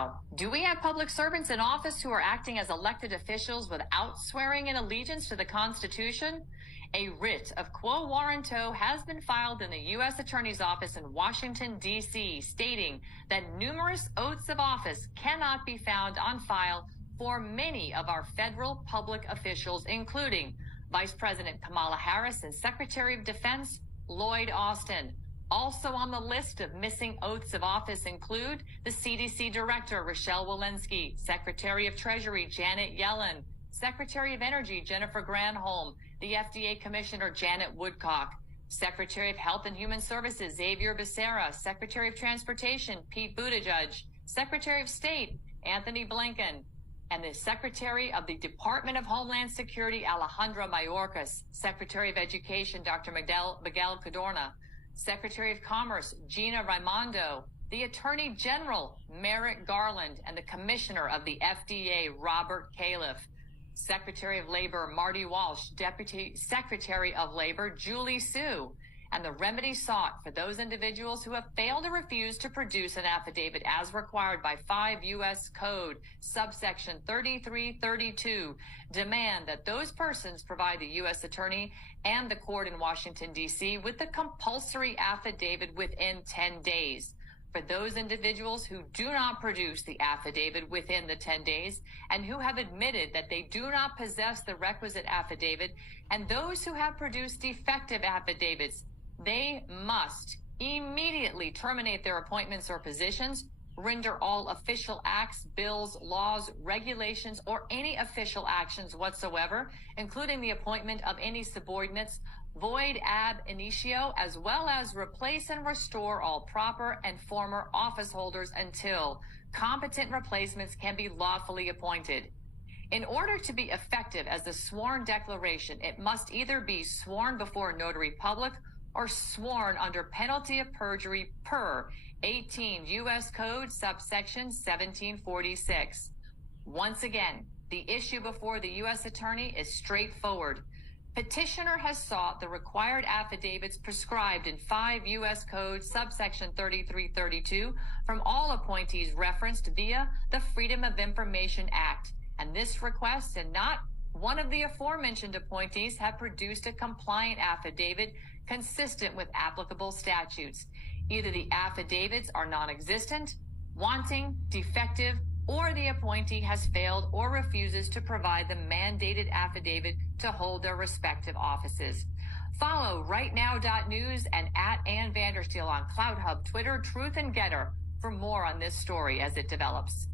Now, do we have public servants in office who are acting as elected officials without swearing in allegiance to the Constitution? A writ of quo warranto has been filed in the U.S. Attorney's Office in Washington, D.C., stating that numerous oaths of office cannot be found on file for many of our federal public officials, including Vice President Kamala Harris and Secretary of Defense Lloyd Austin. Also on the list of missing oaths of office include the CDC Director, Rochelle Walensky, Secretary of Treasury, Janet Yellen, Secretary of Energy, Jennifer Granholm, the FDA Commissioner, Janet Woodcock, Secretary of Health and Human Services, Xavier Becerra, Secretary of Transportation, Pete Buttigieg, Secretary of State, Anthony Blinken, and the Secretary of the Department of Homeland Security, Alejandro Mayorkas, Secretary of Education, Dr. Miguel Cadorna, Secretary of Commerce, Gina Raimondo, the Attorney General, Merrick Garland, and the Commissioner of the FDA, Robert Califf, Secretary of Labor, Marty Walsh, Deputy Secretary of Labor, Julie Su, and the remedy sought for those individuals who have failed or refused to produce an affidavit as required by 5 U.S. Code, subsection 3332, demand that those persons provide the U.S. Attorney and the court in Washington, D.C. with the compulsory affidavit within 10 days. For those individuals who do not produce the affidavit within the 10 days and who have admitted that they do not possess the requisite affidavit, and those who have produced defective affidavits, they must immediately terminate their appointments or positions, render all official acts, bills, laws, regulations, or any official actions whatsoever, including the appointment of any subordinates, void ab initio, as well as replace and restore all proper and former office holders until competent replacements can be lawfully appointed. In order to be effective as the sworn declaration, it must either be sworn before a notary public or sworn under penalty of perjury per 18 U.S. Code subsection 1746. Once again, the issue before the U.S. Attorney is straightforward. Petitioner has sought the required affidavits prescribed in 5 U.S. Code subsection 3332 from all appointees referenced via the Freedom of Information Act, and this request and not one of the aforementioned appointees have produced a compliant affidavit consistent with applicable statutes. Either the affidavits are non-existent, wanting, defective, or the appointee has failed or refuses to provide the mandated affidavit to hold their respective offices. Follow rightnow.news and at Ann Vandersteel on CloutHub, Twitter, Truth, and Getter for more on this story as it develops.